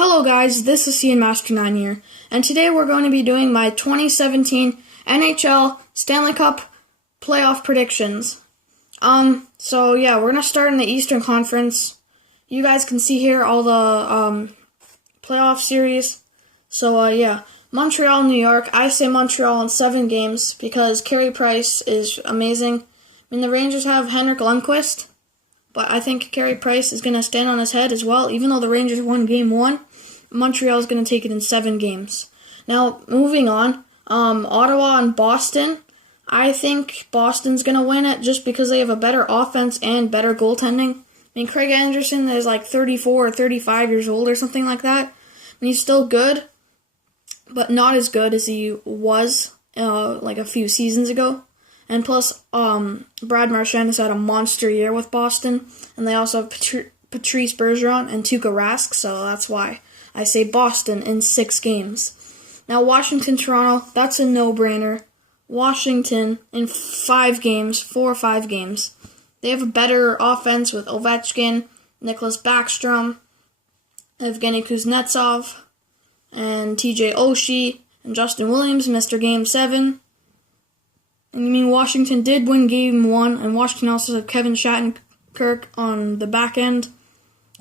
Hello guys, this is CN Master 9 here, and today we're going to be doing my 2017 NHL Stanley Cup playoff predictions. So yeah, we're going to start in the Eastern Conference. You guys can see here all the playoff series. So yeah, Montreal, New York. I say Montreal in 7 games because Carey Price is amazing. I mean, the Rangers have Henrik Lundqvist, but I think Carey Price is going to stand on his head as well. Even though the Rangers won Game 1, Montreal is going to take it in 7 games. Now, moving on, Ottawa and Boston. I think Boston's going to win it just because they have a better offense and better goaltending. I mean, Craig Anderson is like 34 or 35 years old or something like that. I mean, he's still good, but not as good as he was like a few seasons ago. And plus, Brad Marchand has had a monster year with Boston, and they also have Patrice Bergeron and Tuukka Rask, so that's why I say Boston in 6 games. Now, Washington, Toronto, that's a no-brainer. Washington in 5 games, 4 or 5 games. They have a better offense with Ovechkin, Nicholas Backstrom, Evgeny Kuznetsov, and TJ Oshie, and Justin Williams, Mr. Game 7. And I mean, Washington did win Game 1, and Washington also had Kevin Shattenkirk on the back end,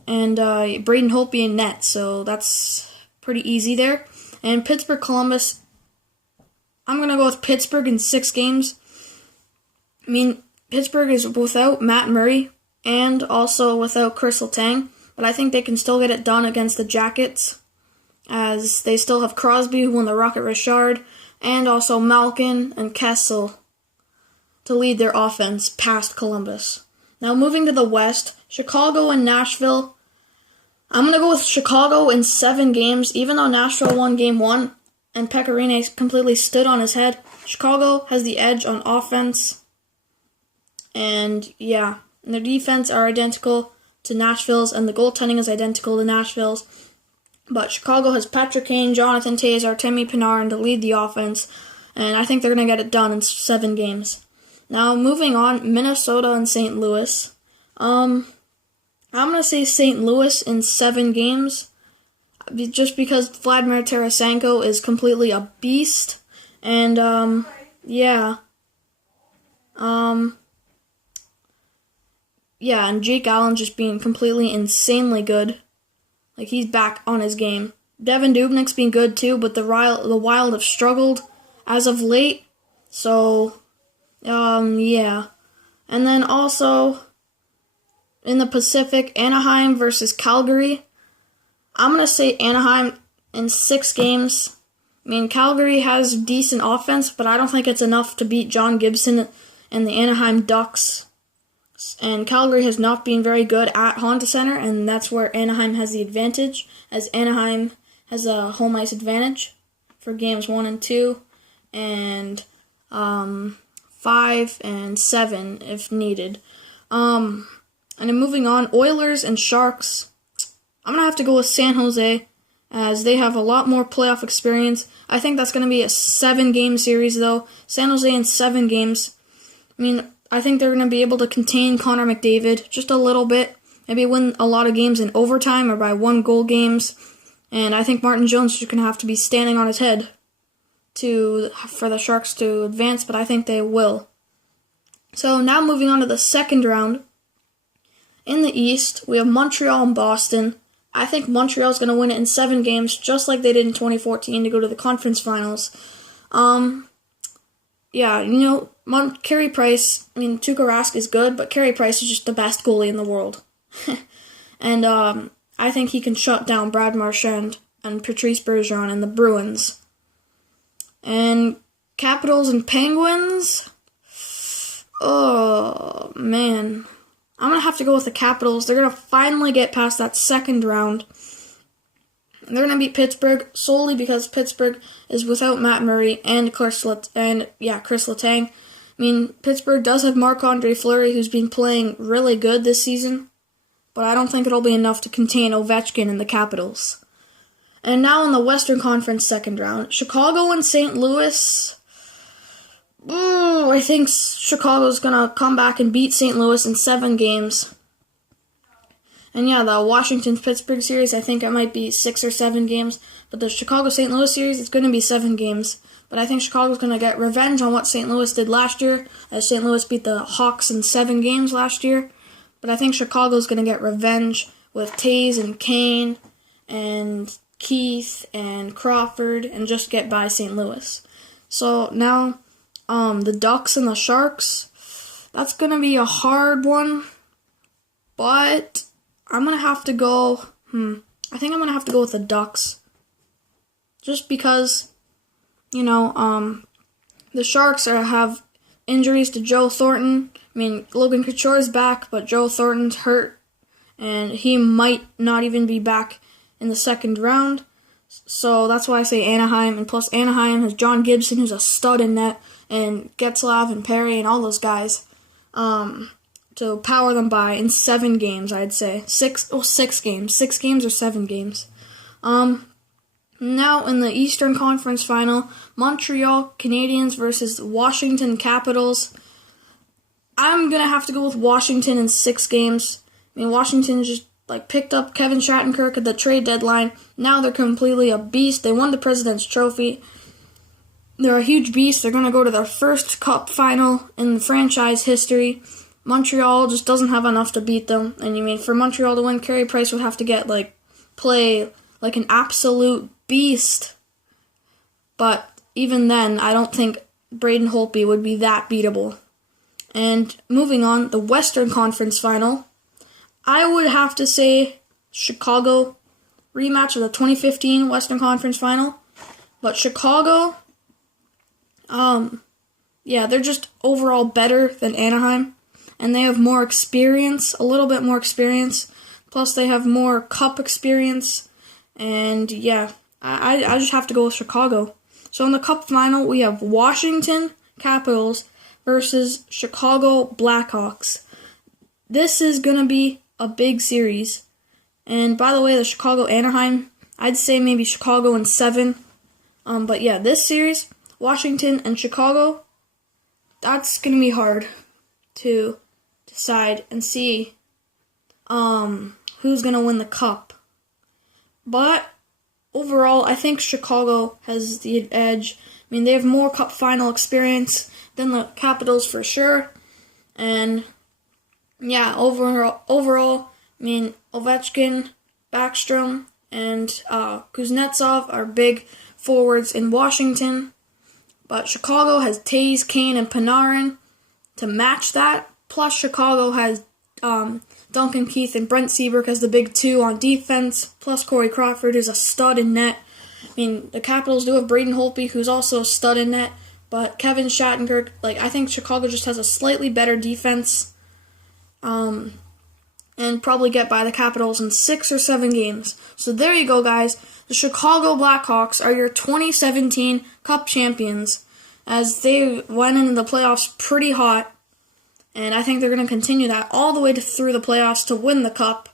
and Braden Holtby in net, so that's pretty easy there. And Pittsburgh, Columbus, I'm going to go with Pittsburgh in 6 games. I mean, Pittsburgh is without Matt Murray, and also without Chris Letang, but I think they can still get it done against the Jackets, as they still have Crosby, who won the Rocket Richard, and also Malkin and Kessel to lead their offense past Columbus. Now moving to the West, Chicago and Nashville. I'm going to go with Chicago in 7 games, even though Nashville won Game 1 and Pekka Rinne completely stood on his head. Chicago has the edge on offense, and yeah, their defense are identical to Nashville's, and the goaltending is identical to Nashville's. But Chicago has Patrick Kane, Jonathan Toews, Artemi Panarin to lead the offense, and I think they're going to get it done in 7 games. Now, moving on, Minnesota and St. Louis. I'm going to say St. Louis in 7 games, just because Vladimir Tarasenko is completely a beast, and, yeah, and Jake Allen just being completely insanely good. Like, he's back on his game. Devin Dubnyk's been good too, but the Wild have struggled as of late. So, yeah. And then also, in the Pacific, Anaheim versus Calgary. I'm going to say Anaheim in 6 games. I mean, Calgary has decent offense, but I don't think it's enough to beat John Gibson and the Anaheim Ducks. And Calgary has not been very good at Honda Center, and that's where Anaheim has the advantage, as Anaheim has a home ice advantage for games 1 and 2, and 5 and 7 if needed. And then moving on, Oilers and Sharks. I'm going to have to go with San Jose, as they have a lot more playoff experience. I think that's going to be a 7-game series, though. San Jose in 7 games. I mean, I think they're going to be able to contain Connor McDavid just a little bit. Maybe win a lot of games in overtime or by 1-goal games. And I think Martin Jones is going to have to be standing on his head for the Sharks to advance, but I think they will. So now moving on to the second round. In the East, we have Montreal and Boston. I think Montreal is going to win it in 7 games, just like they did in 2014 to go to the conference finals. Yeah, you know, Carey Price, I mean, Tuukka Rask is good, but Carey Price is just the best goalie in the world. And I think he can shut down Brad Marchand and Patrice Bergeron and the Bruins. And Capitals and Penguins, oh, man. I'm going to have to go with the Capitals. They're going to finally get past that second round. They're going to beat Pittsburgh solely because Pittsburgh is without Matt Murray and Chris Letang. I mean, Pittsburgh does have Marc-Andre Fleury, who's been playing really good this season, but I don't think it'll be enough to contain Ovechkin and the Capitals. And now in the Western Conference second round, Chicago and St. Louis. I think Chicago's going to come back and beat St. Louis in 7 games. And yeah, the Washington-Pittsburgh series, I think it might be 6 or 7 games. But the Chicago-St. Louis series, it's going to be 7 games. But I think Chicago's going to get revenge on what St. Louis did last year, as St. Louis beat the Hawks in 7 games last year. But I think Chicago's going to get revenge with Taves and Kane and Keith and Crawford and just get by St. Louis. So now, the Ducks and the Sharks, that's going to be a hard one. But I'm going to have to go, I think I'm going to have to go with the Ducks. Just because, the Sharks have injuries to Joe Thornton. I mean, Logan Couture's back, but Joe Thornton's hurt, and he might not even be back in the second round. So that's why I say Anaheim, and plus Anaheim has John Gibson, who's a stud in net, and Getzlaf and Perry and all those guys to power them by in 7 games, I'd say. 6 games. 6 games or 7 games. Now in the Eastern Conference Final, Montreal Canadiens versus Washington Capitals. I'm going to have to go with Washington in 6 games. I mean, Washington just picked up Kevin Shattenkirk at the trade deadline. Now they're completely a beast. They won the President's Trophy. They're a huge beast. They're going to go to their first Cup final in franchise history. Montreal just doesn't have enough to beat them. And for Montreal to win, Carey Price would have to play like an absolute beast. But even then, I don't think Braden Holtby would be that beatable. And moving on, the Western Conference Final, I would have to say Chicago, rematch of the 2015 Western Conference Final. But Chicago, they're just overall better than Anaheim. And they have more experience, a little bit more experience. Plus they have more cup experience. And yeah, I just have to go with Chicago. So in the Cup final, we have Washington Capitals versus Chicago Blackhawks. This is going to be a big series. And by the way, the Chicago-Anaheim, I'd say maybe Chicago in 7. But yeah, this series, Washington and Chicago, that's going to be hard to decide and see who's going to win the Cup. But overall, I think Chicago has the edge. I mean, they have more Cup final experience than the Capitals for sure. And yeah, overall, I mean, Ovechkin, Backstrom, and Kuznetsov are big forwards in Washington. But Chicago has Taves, Kane, and Panarin to match that. Plus, Chicago has Duncan Keith and Brent Seabrook as the big 2 on defense. Plus, Corey Crawford, who's a stud in net. I mean, the Capitals do have Braden Holtby, who's also a stud in net. But Kevin Shattenkirk, I think Chicago just has a slightly better defense. And probably get by the Capitals in 6 or 7 games. So there you go, guys. The Chicago Blackhawks are your 2017 Cup champions, as they went into the playoffs pretty hot. And I think they're going to continue that all the way through the playoffs to win the Cup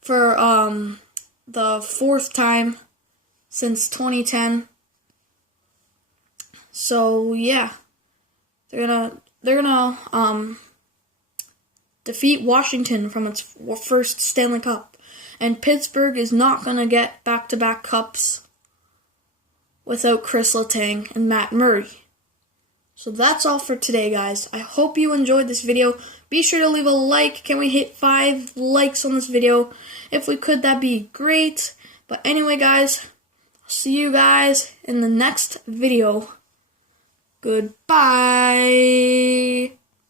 for the 4th time since 2010. So yeah, they're gonna defeat Washington from its first Stanley Cup, and Pittsburgh is not gonna get back-to-back cups without Chris Letang and Matt Murray. So that's all for today, guys. I hope you enjoyed this video. Be sure to leave a like. Can we hit 5 likes on this video? If we could, that'd be great. But anyway, guys, I'll see you guys in the next video. Goodbye.